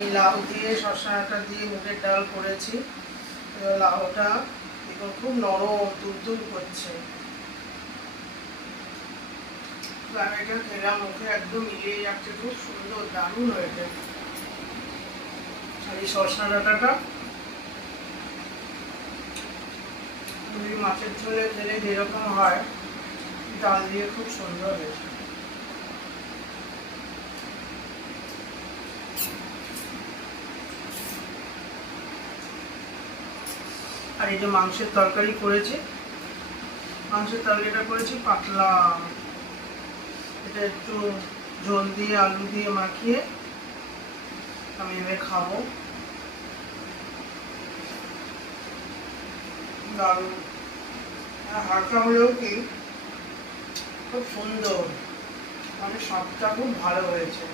লাউ দিয়ে শসা ডাঁটা দিয়ে মুগের ডাল করেছি। লাউটা এখন খুব নরম তুলতুল করছে। এটা খেলাম, মুখে একদম মিলিয়ে যাচ্ছে, খুব সুন্দর, দারুণ হয়েছে। আর এই শসা ডাঁটাটা মাছের ঝোলে খেলে যেরকম হয়, ডাল দিয়ে খুব সুন্দর হয়েছে। আর এই যে মাংসের তরকারি করেছি, মাংসের তরকারিটা করেছি পাতলা, এটা একটু ঝোল দিয়ে আলু দিয়ে মাখিয়ে আমি এবার খাবো। দারুণ, হালকা হলেও কি খুব সুন্দর, মানে স্বাদটা খুব ভালো হয়েছে।